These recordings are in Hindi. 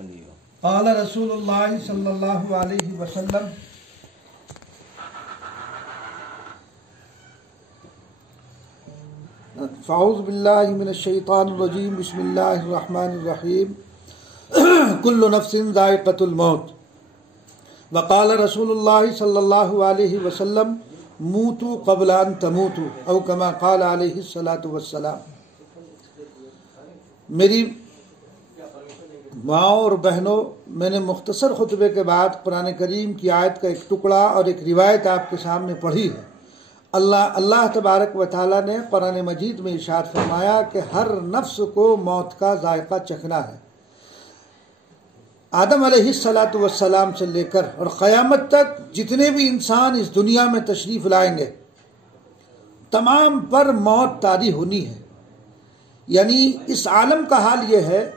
क़ाल रसूलुल्लाह सल्लल्लाहु अलैहि वसल्लम अऊज़ु बिल्लाहि मिनश शैतानिर रजीम बिस्मिल्लाहिर रहमानिर रहीम कुल्लु नफ्सिन ज़ाइक़तुल मौत व क़ाल रसूलुल्लाह सल्लल्लाहु अलैहि वसल्लम मूतू क़ब्ल अन तमूतू औ कमा क़ाल अलैहि सलातु वस्सलाम। मेरी माँ और बहनों, मैंने मुख्तसर खुतबे के बाद कुरान करीम की आयत का एक टुकड़ा और एक रिवायत आपके सामने पढ़ी है। अल्लाह तबारक व तआला ने कुरान मजीद में इरशाद फरमाया कि हर नफ्स को मौत का जायका चखना है। आदम अलैहिस्सलातु वस्सलाम से लेकर और क़यामत तक जितने भी इंसान इस दुनिया में तशरीफ़ लाएंगे, तमाम पर मौत तारी होनी है। यानी इस आलम का हाल ये है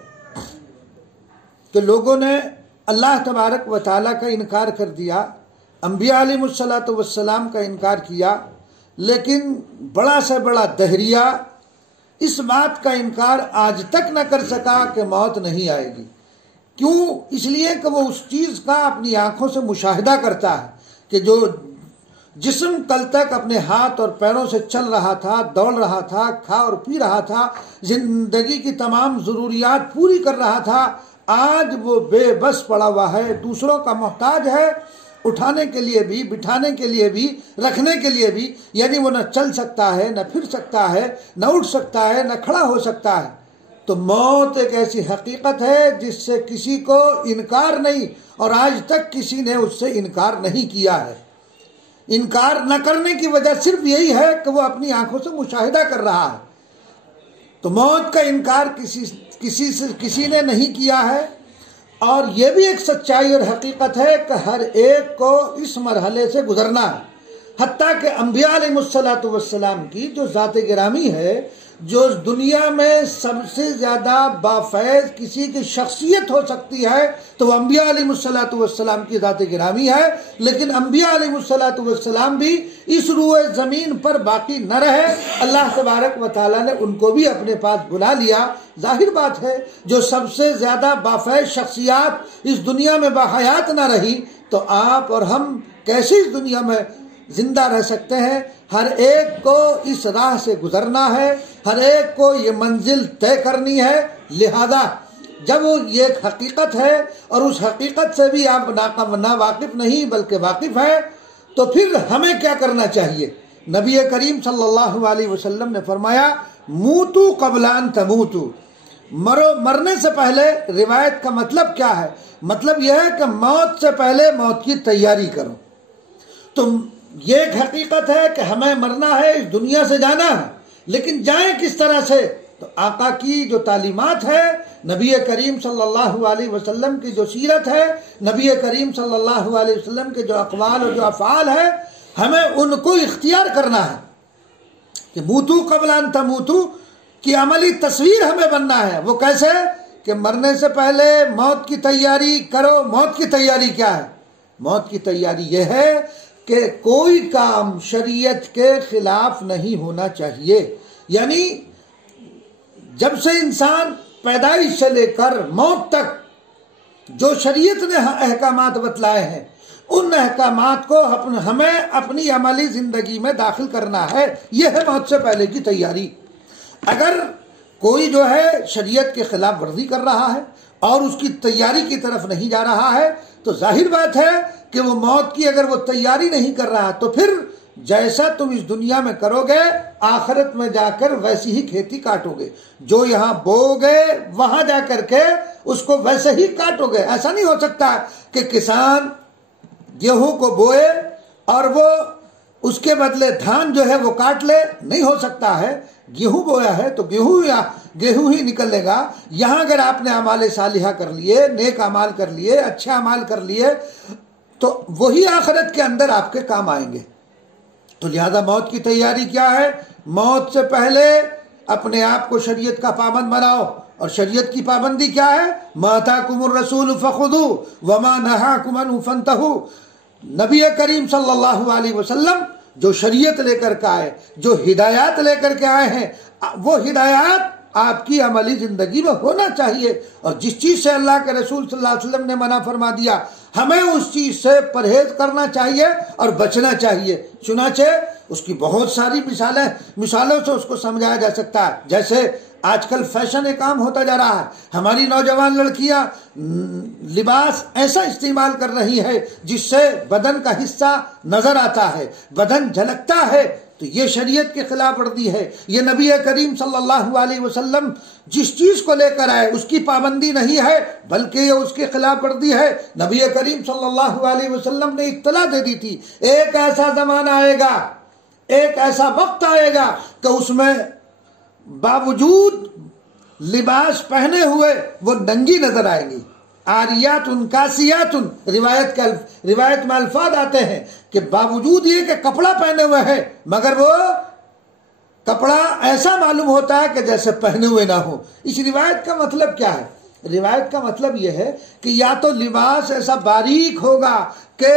कि लोगों ने अल्लाह तबारक व तआला का इनकार कर दिया, अंबिया अलैहिमुस्सलातु वस्सलाम का इनकार किया, लेकिन बड़ा से बड़ा दहरिया इस बात का इनकार आज तक न कर सका कि मौत नहीं आएगी। क्यों? इसलिए कि वो उस चीज़ का अपनी आंखों से मुशाहिदा करता है कि जो जिस्म कल तक अपने हाथ और पैरों से चल रहा था, दौड़ रहा था, खा और पी रहा था, जिंदगी की तमाम ज़रूरियात पूरी कर रहा था, आज वो बेबस पड़ा हुआ है, दूसरों का मोहताज है, उठाने के लिए भी, बिठाने के लिए भी, रखने के लिए भी। यानी वो न चल सकता है, न फिर सकता है, न उठ सकता है, न खड़ा हो सकता है। तो मौत एक ऐसी हकीकत है जिससे किसी को इनकार नहीं, और आज तक किसी ने उससे इनकार नहीं किया है। इनकार न करने की वजह सिर्फ यही है कि वो अपनी आंखों से मुशाहिदा कर रहा है। तो मौत का इनकार किसी ने नहीं किया है। और ये भी एक सच्चाई और हकीकत है कि हर एक को इस मरहले से गुजरना है। हत्ता कि अंबिया अलैहिमुस्सलातु वस्सलाम की जो ज़ात गिरामी है, जो दुनिया में सबसे ज़्यादा बाफैज़ किसी की शख्सियत हो सकती है, तो वह अंबिया अलैहिमुस्सलातु वस्सलाम की ज़ात गिरामी है। लेकिन अंबिया अलैहिमुस्सलातु वस्सलाम भी इस रूए ज़मीन पर बाकी न रहे, अल्लाह तबारक व तआला ने उनको भी अपने पास बुला लिया। जाहिर बात है, जो सबसे ज़्यादा बाफैज़ शख्सियात इस दुनिया में बाहयात न रही, तो आप और हम कैसे इस दुनिया में जिंदा रह सकते हैं? हर एक को इस राह से गुजरना है, हर एक को ये मंजिल तय करनी है। लिहाजा जब ये एक हकीकत है और उस हकीकत से भी आप ना वाकिफ नहीं बल्कि वाकिफ है, तो फिर हमें क्या करना चाहिए? नबी करीम सल्लल्लाहु अलैहि वसल्लम ने फरमाया, मूतू क़ब्ल अन तमूतू, मरो, मरने से पहले। रिवायत का मतलब क्या है? मतलब यह है कि मौत से पहले मौत की तैयारी करो। तो ये एक हकीकत है कि हमें मरना है, इस दुनिया से जाना है, लेकिन जाएं किस तरह से? तो आका की जो तालीमात है, नबी करीम सल्लल्लाहु अलैहि वसल्लम की जो सीरत है, नबी करीम सल्लल्लाहु अलैहि वसल्लम के जो अक़वाल और जो अफ़आल है, हमें उनको इख्तियार करना है कि मूतू क़ब्ल अन तमूतू की अमली तस्वीर हमें बनना है। वो कैसे? कि मरने से पहले मौत की तैयारी करो। मौत की तैयारी क्या है? मौत की तैयारी यह है कि कोई काम शरीयत के खिलाफ नहीं होना चाहिए। यानी जब से इंसान पैदाइश से लेकर मौत तक जो शरीयत ने अहकामात बतलाए हैं, उन अहकामात को हमें अपनी अमली जिंदगी में दाखिल करना है। यह है मौत से पहले की तैयारी। अगर कोई जो है शरीयत के खिलाफ वर्जी कर रहा है और उसकी तैयारी की तरफ नहीं जा रहा है, तो जाहिर बात है कि वो मौत की अगर वो तैयारी नहीं कर रहा, तो फिर जैसा तुम इस दुनिया में करोगे, आखिरत में जाकर वैसी ही खेती काटोगे। जो यहाँ बोओगे वहां जाकर के उसको वैसे ही काटोगे। ऐसा नहीं हो सकता कि किसान गेहूं को बोए और वो उसके बदले धान जो है वो काट ले। नहीं हो सकता है। गेहूं बोया है तो गेहूं ही निकलेगा। यहाँ अगर आपने अमाल सालिहा कर लिए, नेक अमाल कर लिए, अच्छे अमाल कर लिए, तो वही आखिरत के अंदर आपके काम आएंगे। तो लिहाजा मौत की तैयारी क्या है? मौत से पहले अपने आप को शरीयत का पाबंद बनाओ। और शरीयत की पाबंदी क्या है? माताकुमुर रसूल फखुदू वमा नहाकुम अन्हु फंतहू। नबी करीम सल्लल्लाहु अलैहि वसल्लम जो शरीयत लेकर के आए, जो हिदायत लेकर के आए हैं, वो हिदायत आपकी अमली जिंदगी में होना चाहिए। और जिस चीज से अल्लाह के रसूल सल्लल्लाहु अलैहि वसल्लम ने मना फरमा दिया, हमें उस चीज से परहेज करना चाहिए और बचना चाहिए। चुनाचे उसकी बहुत सारी मिसालों से उसको समझाया जा सकता है। जैसे आजकल फैशन एक आम होता जा रहा है, हमारी नौजवान लड़कियां लिबास ऐसा इस्तेमाल कर रही है जिससे बदन का हिस्सा नजर आता है, बदन झलकता है, तो ये शरीयत के खिलाफ वर्जी है। ये नबी करीम सल्लल्लाहु अलैहि वसल्लम जिस चीज को लेकर आए उसकी पाबंदी नहीं है, बल्कि ये उसके खिलाफ वर्जी है। नबी करीम सल्लल्लाहु अलैहि वसल्लम ने इत्तला दे दी थी, एक ऐसा जमाना आएगा, एक ऐसा वक्त आएगा कि उसमें बावजूद लिबास पहने हुए वो नंगी नजर आएंगी। आरियातुन कासियातुन रिवायत में अल्फाज आते हैं कि बावजूद ये कि कपड़ा पहने हुए है, मगर वो कपड़ा ऐसा मालूम होता है कि जैसे पहने हुए ना हो। इस रिवायत का मतलब क्या है? रिवायत का मतलब यह है कि या तो लिबास ऐसा बारीक होगा कि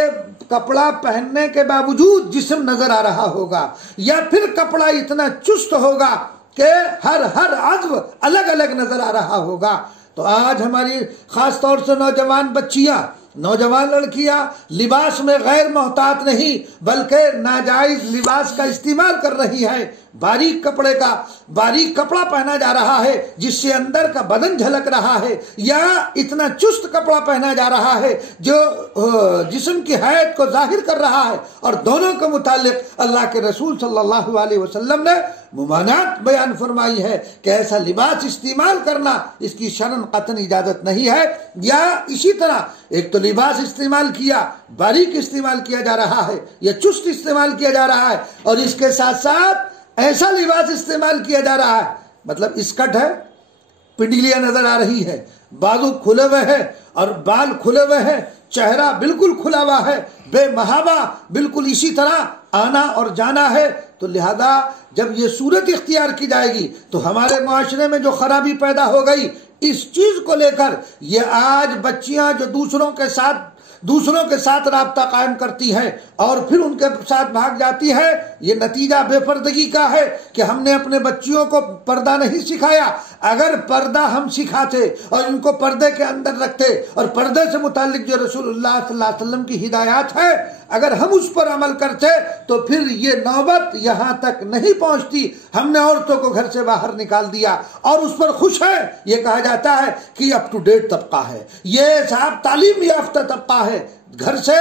कपड़ा पहनने के बावजूद जिस्म नजर आ रहा होगा, या फिर कपड़ा इतना चुस्त होगा कि हर अज़्व अलग अलग नजर आ रहा होगा। तो आज हमारी खास तौर से नौजवान बच्चियां, नौजवान लड़कियां लिबास में गैर मोहतात नहीं बल्कि नाजायज लिबास का इस्तेमाल कर रही है। बारीक कपड़ा पहना जा रहा है जिससे अंदर का बदन झलक रहा है, या इतना चुस्त कपड़ा पहना जा रहा है जो जिस्म की हैत को जाहिर कर रहा है। और दोनों के मुतालिक अल्लाह के रसूल सल्लल्लाहु अलैहि वसल्लम ने मुमानात बयान फरमाई है कि ऐसा लिबास इस्तेमाल करना इसकी शरन कतन इजाजत नहीं है। या इसी तरह एक तो लिबास इस्तेमाल किया, बारीक इस्तेमाल किया जा रहा है या चुस्त इस्तेमाल किया जा रहा है, और इसके साथ साथ ऐसा लिबास इस्तेमाल किया जा रहा है, मतलब स्कर्ट है, पिंडलियां नजर आ रही है, बाजू खुले हुए हैं और बाल खुले हुए हैं, चेहरा बिल्कुल खुला हुआ है, बेमहाबा बिल्कुल इसी तरह आना और जाना है। तो लिहाजा जब ये सूरत इख्तियार की जाएगी तो हमारे मुआशरे में जो खराबी पैदा हो गई इस चीज को लेकर, ये आज बच्चियां जो दूसरों के साथ राब्ता कायम करती है और फिर उनके साथ भाग जाती है, ये नतीजा बेपर्दगी का है कि हमने अपने बच्चियों को पर्दा नहीं सिखाया। अगर पर्दा हम सिखाते और इनको पर्दे के अंदर रखते और पर्दे से मुतालिक जो रसूलुल्लाह सल्लल्लाहु अलैहि वसल्लम की हिदायत है अगर हम उस पर अमल करते तो फिर ये नौबत यहां तक नहीं पहुंचती। हमने औरतों को घर से बाहर निकाल दिया और उस पर खुश है। ये कहा जाता है कि अप टू डेट तबका है, ये साहब तालीम याफ्ता तबका है, घर से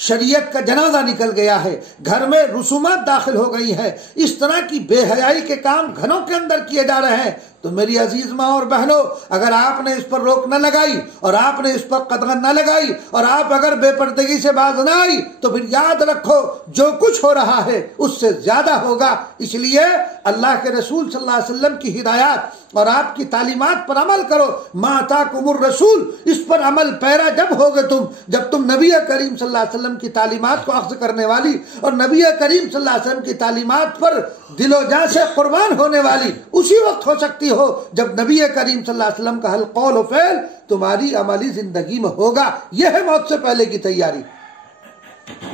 शरीयत का जनाजा निकल गया है, घर में रसूमात दाखिल हो गई है, इस तरह की बेहयाई के काम घरों के अंदर किए जा रहे हैं। तो मेरी अजीज माँ और बहनों, अगर आपने इस पर रोक न लगाई और आपने इस पर कदम न लगाई और आप अगर बेपर्दगी से बाज न आई तो फिर याद रखो जो कुछ हो रहा है उससे ज्यादा होगा। इसलिए अल्लाह के रसूल सल्लल्लाहु अलैहि वसल्लम की हिदायत और आपकी तालीमात पर अमल करो। माताकुमुर रसूल, इस पर अमल पैरा जब होगे तुम, जब तुम नबी करीम सल्लल्लाहु अलैहि वसल्लम की तालीमात को अख्ज़ करने वाली और नबी करीम सल्लल्लाहु अलैहि वसल्लम की तालीमात पर दिलो जान से कुर्बान होने वाली उसी वक्त हो सकती हो जब नबी करीम सल्लल्लाहु अलैहि वसल्लम का हल कौल व फ़ेल तुम्हारी अमली जिंदगी में होगा। यह है मौत से पहले की तैयारी।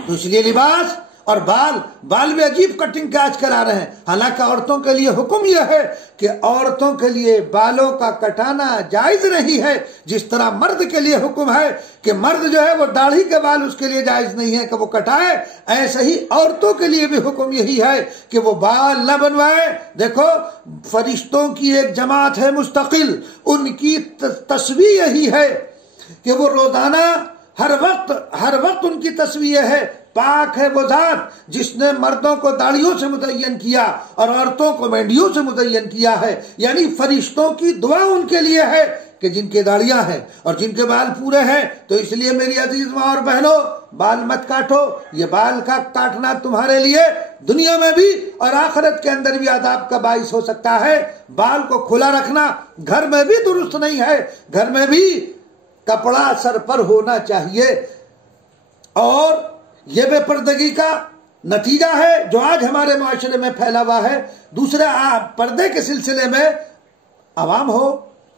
तो इसलिए लिबास और बाल भी अजीब कटिंग के आजकल आ रहे हैं। हालांकि औरतों के लिए हुक्म यह है कि औरतों के लिए बालों का कटाना जायज नहीं है, जिस तरह मर्द के लिए हुक्म है कि मर्द जो है वो दाढ़ी के बाल उसके लिए जायज नहीं है कि वो कटाए, ऐसे ही औरतों के लिए भी हुक्म यही है कि वो बाल न बनवाए। देखो फरिश्तों की एक जमात है मुस्तकिल, उनकी तस्वीर यही है कि वो रोजाना हर वक्त उनकी तस्वीर है पाक है वो जात जिसने मर्दों को दाढ़ियों से मुज़य्यन किया और औरतों को मेंढियों से मुज़य्यन किया है। यानी फरिश्तों की दुआ उनके लिए है कि जिनके दाढ़ियां हैं और जिनके बाल पूरे हैं। तो इसलिए मेरी अजीज माँ और बहनों, बाल मत काटो। ये बाल का काटना तुम्हारे लिए दुनिया में भी और आखिरत के अंदर भी अज़ाब का बाइस हो सकता है। बाल को खुला रखना घर में भी दुरुस्त नहीं है, घर में भी कपड़ा सर पर होना चाहिए। और ये बेपर्दगी का नतीजा है जो आज हमारे माशरे में फैला हुआ है। दूसरे पर्दे के सिलसिले में अवाम हो,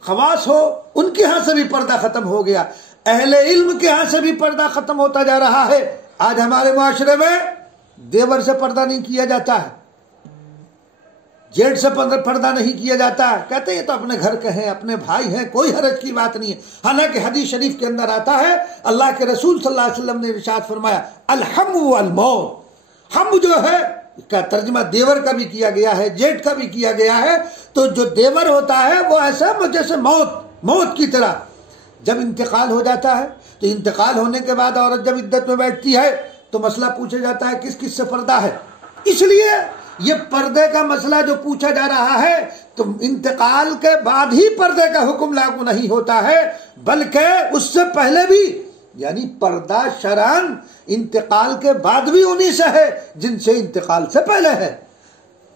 खवास हो, उनके यहां से भी पर्दा खत्म हो गया, अहले इल्म के यहां से भी पर्दा खत्म होता जा रहा है। आज हमारे माशरे में देवर से पर्दा नहीं किया जाता है, जेठ से पर्दा नहीं किया जाता, कहते हैं ये तो अपने घर के हैं, अपने भाई हैं, कोई हरज की बात नहीं है। हालांकि हदीस शरीफ के अंदर आता है, अल्लाह के रसूल सल्लल्लाहु अलैहि वसल्लम ने इरशाद फरमाया, अल-हम्म वल-मौत, हम जो है इसका तर्जुमा देवर का भी किया गया है, जेठ का भी किया गया है। तो जो देवर होता है वो ऐसा जैसे मौत की तरह जब इंतकाल हो जाता है, तो इंतकाल होने के बाद औरत जब इद्दत में बैठती है तो मसला पूछा जाता है किस किस से पर्दा है। इसलिए ये पर्दे का मसला जो पूछा जा रहा है, तो इंतकाल के बाद ही पर्दे का हुक्म लागू नहीं होता है, बल्कि उससे पहले भी, यानी पर्दा शरअन इंतकाल के बाद भी उन्हीं से है जिनसे इंतकाल से पहले है।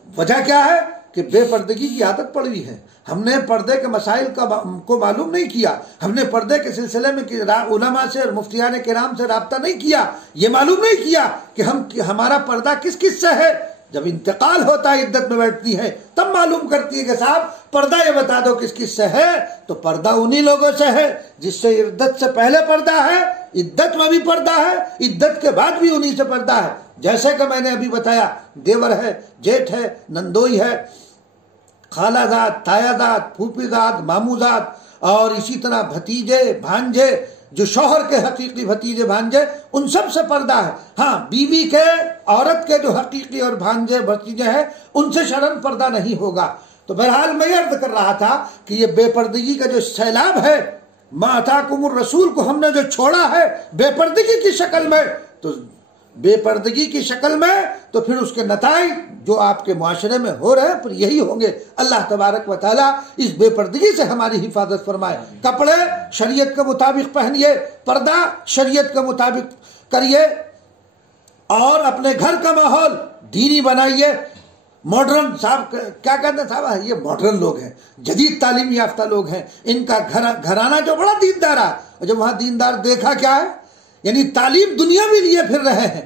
वजह क्या है कि बेपर्दगी की आदत पड़ी है। हमने पर्दे के मसाइल को मालूम नहीं किया, हमने पर्दे के सिलसिले में उलमा से और मुफ्तियान किराम से राब्ता नहीं किया, ये मालूम नहीं किया कि हमारा पर्दा किस किस से है। जब इंतकाल होता है, इद्दत में बैठती है, तब मालूम करती है कि साहब पर्दा ये बता दो किस किस से है। तो पर्दा उन्हीं लोगों से है जिससे इद्दत से पहले पर्दा है, इद्दत में भी पर्दा है, इद्दत के बाद भी उन्हीं से पर्दा है। जैसे कि मैंने अभी बताया, देवर है, जेठ है, नंदोई है, खालाजाद, तायाजाद, फूफीजाद, मामूजाद, और इसी तरह भतीजे भांजे, जो शौहर के हकीकी भतीजे भांजे, उन सब से पर्दा है। हाँ, बीवी के, औरत के जो हकीकी और भांजे भतीजे हैं, उनसे शरन पर्दा नहीं होगा। तो बहरहाल मैं अर्ज कर रहा था कि ये बेपर्दगी का जो सैलाब है, माताकुमुर रसूल को हमने जो छोड़ा है बेपर्दगी की शक्ल में, तो बेपर्दगी की शक्ल में, तो फिर उसके नताइज जो आपके मुआशरे में हो रहे हैं फिर यही होंगे। अल्लाह तबारक व तआला इस बेपर्दगी से हमारी हिफाजत फरमाए। कपड़े शरीयत के मुताबिक पहनिए, पर्दा शरीयत के मुताबिक करिए, और अपने घर का माहौल दीनी बनाइए। मॉडर्न साहब क्या कहते हैं, साहब ये मॉडर्न लोग हैं, जदीद तालीम याफ्ता लोग हैं, इनका घराना जो बड़ा दीनदार है, जब वहां दीनदार देखा क्या है, यानी तालीम दुनिया भी लिए फिर रहे हैं।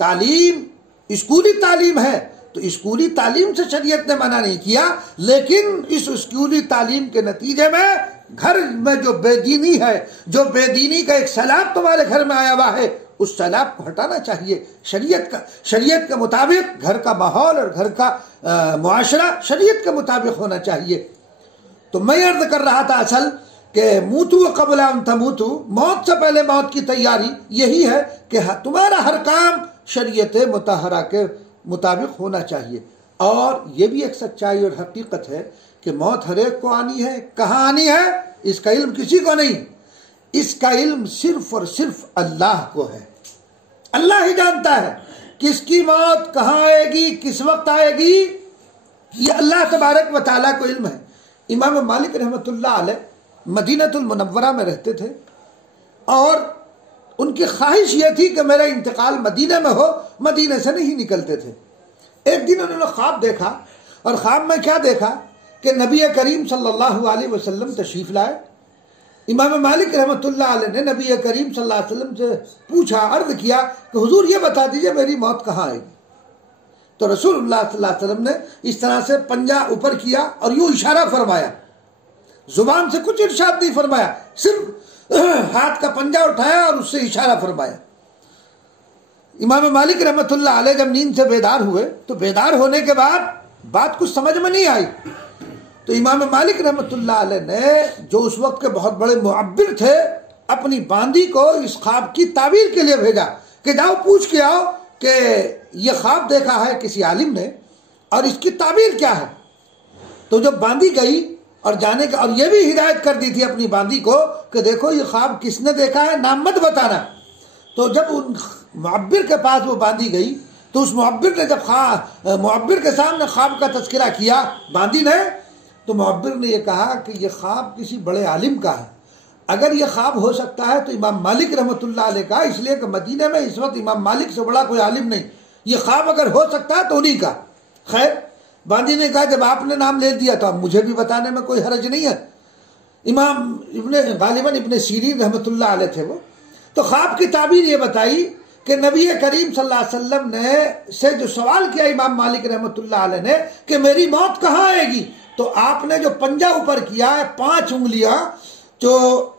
तालीम स्कूली तालीम है, तो स्कूली तालीम से शरीयत ने मना नहीं किया, लेकिन इस स्कूली तालीम के नतीजे में घर में जो बेदीनी है, जो बेदीनी का एक सैलाब तुम्हारे घर में आया हुआ है, उस सैलाब को हटाना चाहिए। शरीयत के मुताबिक घर का माहौल और घर का मुआशरा शरीयत के मुताबिक होना चाहिए। तो मैं अर्ज कर रहा था असल कि मूतू क़ब्ल अन तमूतू, मौत से पहले मौत की तैयारी यही है कि तुम्हारा हर काम शरीयत मुतहरा के मुताबिक होना चाहिए। और ये भी एक सच्चाई और हकीकत है कि मौत हर एक को आनी है। कहाँ आनी है इसका इल्म किसी को नहीं, इसका इल्म सिर्फ और सिर्फ अल्लाह को है। अल्लाह ही जानता है किसकी मौत कहाँ आएगी, किस वक्त आएगी, ये अल्लाह तबारक व तआला को इल्म है। इमाम मालिक रहमतुल्लाह अलैह मदीनतुल मुनव्वरा में रहते थे, और उनकी ख्वाहिश ये थी कि मेरा इंतकाल मदीने में हो, मदीने से नहीं निकलते थे। एक दिन उन्होंने ख्वाब देखा, और ख्वाब में क्या देखा कि नबी करीम सल्लल्लाहु अलैहि वसल्लम तशरीफ लाए। इमाम मालिक रहमतुल्लाह अलैह ने नबी करीम सल्लल्लाहु अलैहि वसल्लम से पूछा, अर्ज किया कि हुजूर ये बता दीजिए मेरी मौत कहाँ आएगी। तो रसूलुल्लाह सल्लल्लाहु अलैहि वसल्लम ने इस तरह से पंजा ऊपर किया और यूं इशारा फरमाया, जुबान से कुछ इरशाद नहीं फरमाया, सिर्फ हाथ का पंजा उठाया और उससे इशारा फरमाया। इमाम मालिक रहमतुल्लाह अलैह जब नींद से बेदार हुए, तो बेदार होने के बाद बात कुछ समझ में नहीं आई, तो इमाम मालिक रहमतुल्लाह अलैह ने, जो उस वक्त के बहुत बड़े मुअब्बिर थे, अपनी बांदी को इस ख्वाब की ताबीर के लिए भेजा कि जाओ पूछ के आओ कि ये ख्वाब देखा है किसी आलिम ने और इसकी ताबीर क्या है। तो जब बांदी गई और जाने का, और ये भी हिदायत कर दी थी अपनी बांदी को कि देखो ये ख्वाब किसने देखा है, नाम मत बताना। तो जब उन मुअब्बिर के पास वो बांदी गई, तो उस मुअब्बिर ने जब मुअब्बिर के सामने ख्वाब का तज़किरा किया बांदी ने, तो मुअब्बिर ने यह कहा कि यह ख्वाब किसी बड़े आलिम का है। अगर यह ख्वाब हो सकता है तो इमाम मालिक रहमतुल्लाह अलैह का, इसलिए कि मदीने में इस वक्त इमाम मालिक से बड़ा कोई आलिम नहीं, ये ख्वाब अगर हो सकता है तो उन्हीं का। खैर, बांदी ने कहा जब आपने नाम ले दिया तो अब मुझे भी बताने में कोई हरज नहीं है। इमाम गालिबन इब्ने सीरीन रहमतुल्लाह अलैह थे वो। तो ख्वाब की ताबीर ये बताई कि नबी करीम सल्लल्लाहु अलैहि वसल्लम ने से जो सवाल किया इमाम मालिक रहमतुल्लाह अलैह ने कि मेरी मौत कहाँ आएगी, तो आपने जो पंजा ऊपर किया है 5 उंगलियां, जो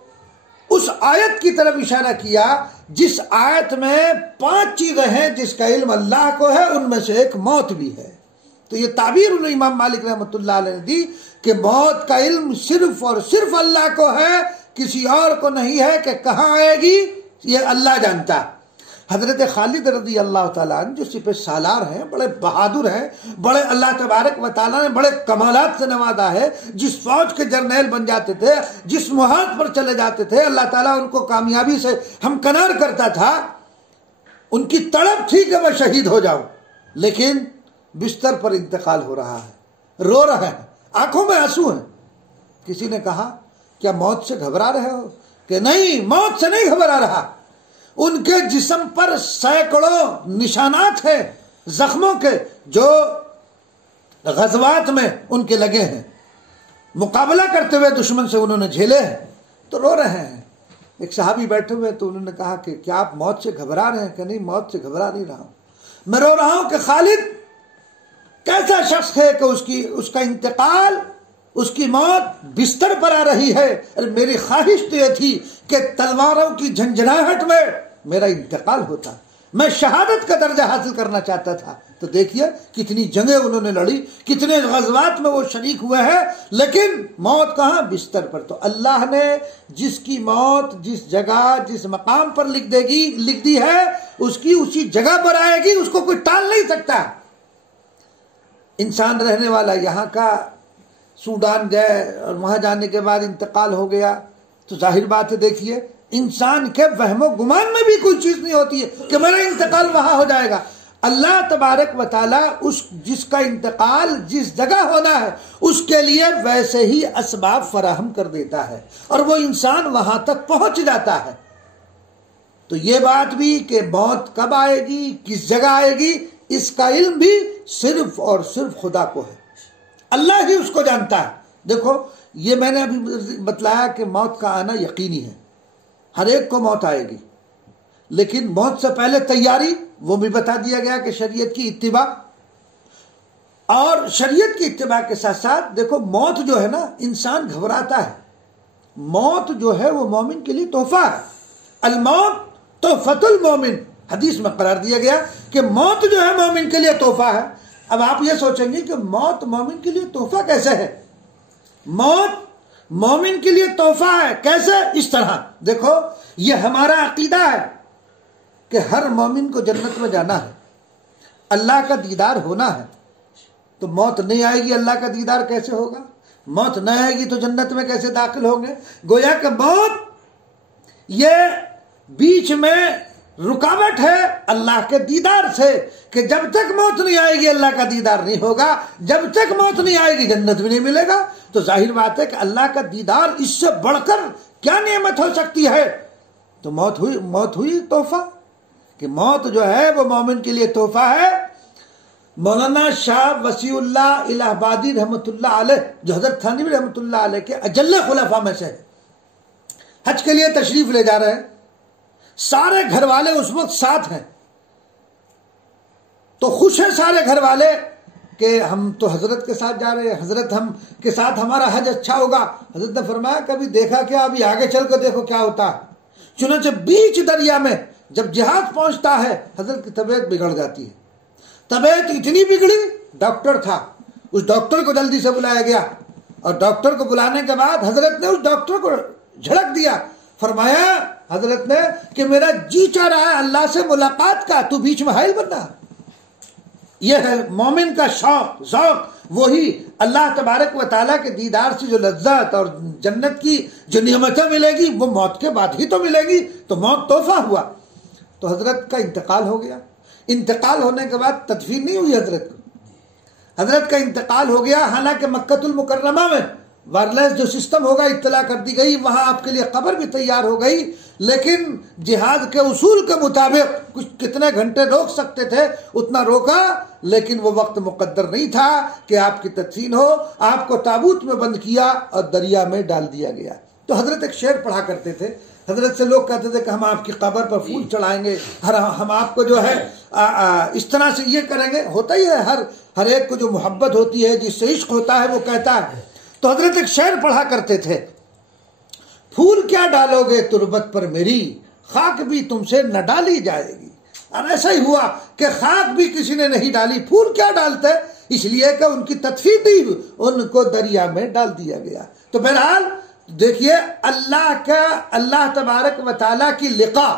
उस आयत की तरफ इशारा किया जिस आयत में 5 चीजें हैं जिसका इल्म अल्लाह को है, उनमें से एक मौत भी है। तो ये ताबीर इमाम मालिक रहमतुल्लाह अलैह ने दी कि मौत का इल्म सिर्फ और सिर्फ अल्लाह को है, किसी और को नहीं है कि कहाँ आएगी ये अल्लाह जानता। हजरत खालिद रज़ी अल्लाह ताला अन्हु जो सिपह सालार हैं, बड़े बहादुर हैं, बड़े अल्लाह तबारक व तआला ने बड़े कमालात से नवाजा है, जिस फौज के जर्नैल बन जाते थे, जिस मुहाद पर चले जाते थे, अल्लाह ताला उनको कामयाबी से हमकनार करता था। उनकी तड़प थी कि मैं शहीद हो जाऊं, लेकिन बिस्तर पर इंतकाल हो रहा है, रो रहे हैं, आंखों में आंसू हैं। किसी ने कहा क्या मौत से घबरा रहे हो? कि नहीं, मौत से नहीं घबरा रहा। उनके जिस्म पर सैकड़ों निशानात हैं जख्मों के, जो गज़वात में उनके लगे हैं, मुकाबला करते हुए दुश्मन से उन्होंने झेले हैं, तो रो रहे हैं। एक सहाबी बैठे हुए, तो उन्होंने कहा कि क्या आप मौत से घबरा रहे हैं? कि नहीं, मौत से घबरा नहीं रहा हूं, मैं रो रहा हूं कि खालिद कैसा शख्स है कि उसका इंतकाल, उसकी मौत बिस्तर पर आ रही है। अरे मेरी ख्वाहिश तो यह थी कि तलवारों की झंझनाहट में मेरा इंतकाल होता, मैं शहादत का दर्जा हासिल करना चाहता था। तो देखिए कितनी जंगें उन्होंने लड़ी, कितने गज़वात में वो शरीक हुए हैं, लेकिन मौत कहाँ? बिस्तर पर। तो अल्लाह ने जिसकी मौत जिस जगह जिस मकाम पर लिख दी है, उसकी उसी जगह पर आएगी, उसको कोई टाल नहीं सकता। इंसान रहने वाला यहाँ का सूडान गए और वहां जाने के बाद इंतकाल हो गया, तो जाहिर बात है, देखिए इंसान के वहमो गुमान में भी कोई चीज नहीं होती है कि मेरा इंतकाल वहां हो जाएगा। अल्लाह तबारक व तआला उस जिसका इंतकाल जिस जगह होना है उसके लिए वैसे ही असबाब फराहम कर देता है और वो इंसान वहां तक पहुंच जाता है। तो ये बात भी कि मौत कब आएगी, किस जगह आएगी, इसका इल्म भी सिर्फ और सिर्फ खुदा को है, अल्लाह ही उसको जानता है। देखो ये मैंने अभी बतलाया कि मौत का आना यकीनी है, हर एक को मौत आएगी, लेकिन मौत से पहले तैयारी वो भी बता दिया गया कि शरीयत की इत्तिबा, और शरीयत की इत्तिबा के साथ साथ देखो मौत जो है ना, इंसान घबराता है, मौत जो है वो मोमिन के लिए तोहफा है। अल मौत तोहफतुल मोमिन, हदीस में करार दिया गया कि मौत जो है मोमिन के लिए तोहफा है। अब आप ये सोचेंगे कि मौत मोमिन के लिए तोहफा कैसे है? मौत मोमिन के लिए तोहफा है कैसे? इस तरह देखो, ये हमारा अकीदा है कि हर मोमिन को जन्नत में जाना है, अल्लाह का दीदार होना है। तो मौत नहीं आएगी, अल्लाह का दीदार कैसे होगा? मौत नहीं आएगी तो जन्नत में कैसे दाखिल होंगे? गोया कि मौत ये बीच में रुकावट है अल्लाह के दीदार से, कि जब तक मौत नहीं आएगी अल्लाह का दीदार नहीं होगा, जब तक मौत नहीं आएगी जन्नत भी नहीं मिलेगा। तो जाहिर बात है कि अल्लाह का दीदार इससे बढ़कर क्या नेमत हो सकती है? तो मौत हुई तोहफा, कि मौत जो है वो मोमिन के लिए तोहफा है। मौलाना शाह वसीउल्लाह इलाहाबादी रहमतुल्लाह अलैह, जो हजरत थानवी रहमतुल्लाह अलैह के अजल्ले खुलफा में से है, हज के लिए तशरीफ ले जा रहे हैं, सारे घर वाले उस वक्त साथ हैं, तो खुश हैं सारे घर वाले कि हम तो हजरत के साथ जा रहे हैं, हजरत हम के साथ हमारा हज अच्छा होगा। हजरत ने फरमाया कभी देखा क्या, अभी आगे चल कर देखो क्या होता है। चुनांचे बीच दरिया में जब जहाज पहुंचता है, हजरत की तबीयत बिगड़ जाती है। तबीयत इतनी बिगड़ी, डॉक्टर था, उस डॉक्टर को जल्दी से बुलाया गया, और डॉक्टर को बुलाने के बाद हजरत ने उस डॉक्टर को झड़क दिया। फरमाया हजरत ने कि मेरा जी चाह रहा है अल्लाह से मुलाकात का, तू बीच में हाइल बनना। यह है मोमिन का शौक, वही अल्लाह तबारक व ताला के दीदार से जो लज्जत और जन्नत की जो नियमतें मिलेगी वो मौत के बाद ही तो मिलेगी। तो मौत तोहफा हुआ। तो हजरत का इंतकाल हो गया। इंतकाल होने के बाद तदफीन नहीं हुई हजरत को, हजरत का इंतकाल हो गया। हालांकि मक्कतुल मुकर्रमा में वायरलेस जो सिस्टम होगा इत्तला कर दी गई, वहां आपके लिए कब्र भी तैयार हो गई, लेकिन जिहाद के उसूल के मुताबिक कुछ कितने घंटे रोक सकते थे उतना रोका, लेकिन वो वक्त मुकद्दर नहीं था कि आपकी तदफीन हो। आपको ताबूत में बंद किया और दरिया में डाल दिया गया। तो हजरत एक शेर पढ़ा करते थे, हजरत से लोग कहते थे कि हम आपकी कब्र पर फूल चढ़ाएंगे, हम आपको जो है इस तरह से ये करेंगे। होता ही है, हर एक को जो मोहब्बत होती है, जिससे इश्क होता है, वो कहता है। तो हजरत एक शेर पढ़ा करते थे, फूल क्या डालोगे तुरबत पर मेरी, खाक भी तुमसे न डाली जाएगी। और ऐसा ही हुआ कि खाक भी किसी ने नहीं डाली, फूल क्या डालते, इसलिए कि उनकी तदफीदी उनको दरिया में डाल दिया गया। तो बहरहाल देखिए, अल्लाह तबारक व तआला की लिका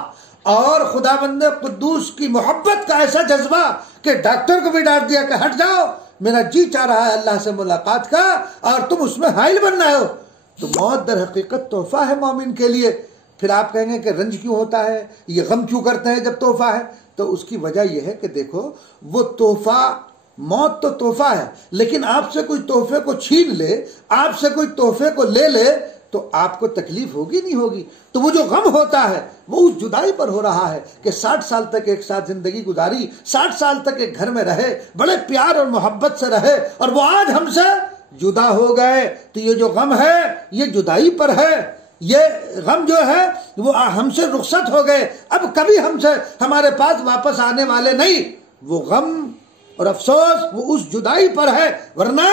और खुदाबंद कुद्दूस की मोहब्बत का ऐसा जज्बा कि डॉक्टर को भी डांट दिया कि हट जाओ, मेरा जी चाह रहा है अल्लाह से मुलाकात का और तुम उसमें हाइल बन रहे हो। तो मौत दर हकीकत तोहफा है मोमिन के लिए। फिर आप कहेंगे कि रंज क्यों होता है, ये गम क्यों करते हैं जब तोहफा है? तो उसकी वजह यह है कि देखो, वो तोहफा, मौत तो तोहफा है, लेकिन आपसे कोई तोहफे को छीन ले, आपसे कोई तोहफे को ले ले, तो आपको तकलीफ होगी नहीं होगी? तो वो जो गम होता है वो उस जुदाई पर हो रहा है कि 60 साल तक एक साथ जिंदगी गुजारी, 60 साल तक एक घर में रहे, बड़े प्यार और मोहब्बत से रहे, और वो आज हमसे जुदा हो गए। तो ये जो गम है ये जुदाई पर है, ये गम जो है वो हमसे रुखसत हो गए, अब कभी हमसे हमारे पास वापस आने वाले नहीं। वो गम और अफसोस वो उस जुदाई पर है, वरना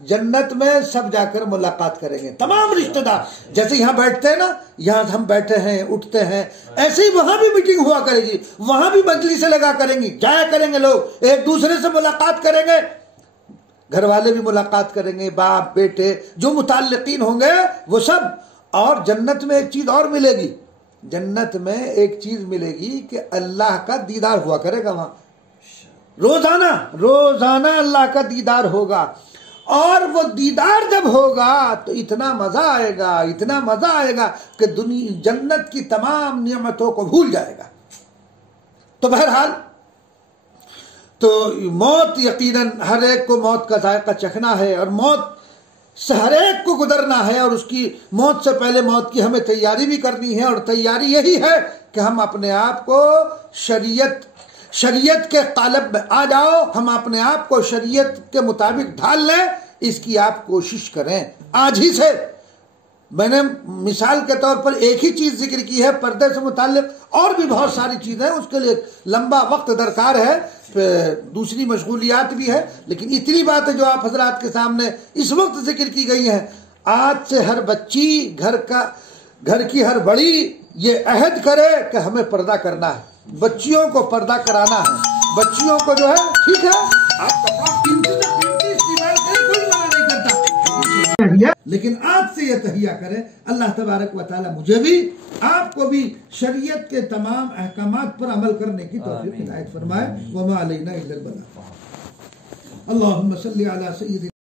जन्नत में सब जाकर मुलाकात करेंगे तमाम रिश्तेदार। जैसे यहाँ बैठते हैं ना, यहाँ हम बैठे हैं उठते हैं, ऐसे ही वहां भी मीटिंग हुआ करेगी, वहां भी मजलिसें लगा करेंगी, जाया करेंगे लोग, एक दूसरे से मुलाकात करेंगे, घर वाले भी मुलाकात करेंगे, बाप बेटे जो मुताल्लिकीन होंगे वो सब। और जन्नत में एक चीज और मिलेगी, जन्नत में एक चीज मिलेगी कि अल्लाह का दीदार हुआ करेगा वहां, रोजाना रोजाना अल्लाह का दीदार होगा। और वो दीदार जब होगा तो इतना मजा आएगा, इतना मजा आएगा कि दुनिया जन्नत की तमाम नियमतों को भूल जाएगा। तो बहरहाल, तो मौत यकीनन हर एक को मौत का जायका चखना है और मौत से हर एक को गुजरना है, और उसकी मौत से पहले मौत की हमें तैयारी भी करनी है। और तैयारी यही है कि हम अपने आप को शरीयत के कालब में आ जाओ, हम अपने आप को शरीयत के मुताबिक ढाल लें, इसकी आप कोशिश करें आज ही से। मैंने मिसाल के तौर पर एक ही चीज जिक्र की है पर्दे से मुताल्लिक, और भी बहुत सारी चीजें, उसके लिए लंबा वक्त दरकार है, दूसरी मशगूलियात भी है, लेकिन इतनी बातें जो आप हजरात के सामने इस वक्त जिक्र की गई हैं, आज से हर बच्ची, घर की हर बड़ी ये अहद करे कि हमें पर्दा करना है, बच्चियों को पर्दा कराना है, बच्चियों को जो है, ठीक है आप कपड़ा इस्तेमाल करें, कोई मना नहीं करता, लेकिन आज से ये तहिया करें। अल्लाह तबारक व तआला मुझे भी आपको भी शरीयत के तमाम अहकामात पर अमल करने की तौफीक इनायत फरमाए। वमा अलैना इल्लल बलाग। अल्लाहुम्मा सल्ली अला सय्यिदिना